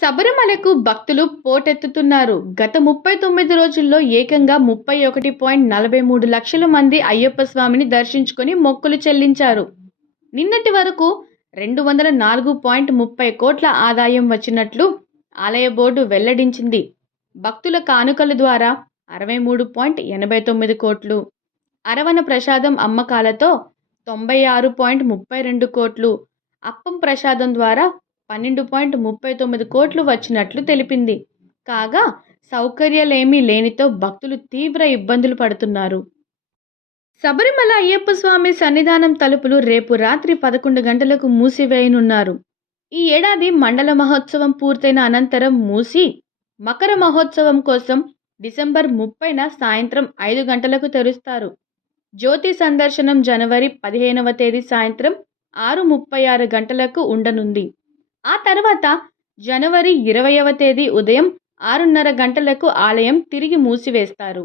శబరిమలకు భక్తులు పోటెత్తుతున్నారు. గత 39 రోజుల్లో ఏకంగా 31.43 లక్షల మంది అయ్యప్ప స్వామిని దర్శించుకొని మొక్కులు చెల్లించారు. నిన్నటి వరకు 204.30 కోట్ల ఆదాయం వచ్చినట్లు ఆలయ బోర్డు వెల్లడించింది. భక్తుల కానుకల ద్వారా 63.89 కోట్లు, అరవణ ప్రసాదం అమ్మకాలతో 96.32 కోట్లు, అప్పం ప్రసాదం ద్వారా 12.39 కోట్లు వచ్చినట్లు తెలిపింది. కాగా సౌకర్యాలేమీ లేనితో భక్తులు తీవ్ర ఇబ్బందులు పడుతున్నారు. శబరిమల అయ్యప్ప స్వామి సన్నిధానం తలుపులు రేపు రాత్రి 11 గంటలకు మూసివేయనున్నారు. ఈ ఏడాది మండల మహోత్సవం పూర్తయిన అనంతరం మూసి మకర మహోత్సవం కోసం డిసెంబర్ 30న సాయంత్రం 5 గంటలకు తెరుస్తారు. జ్యోతి సందర్శనం జనవరి 15వ తేదీ సాయంత్రం 6:36 గంటలకు ఉండనుంది. ఆ తర్వాత జనవరి 20వ తేదీ ఉదయం 6:30 గంటలకు ఆలయం తిరిగి మూసివేస్తారు.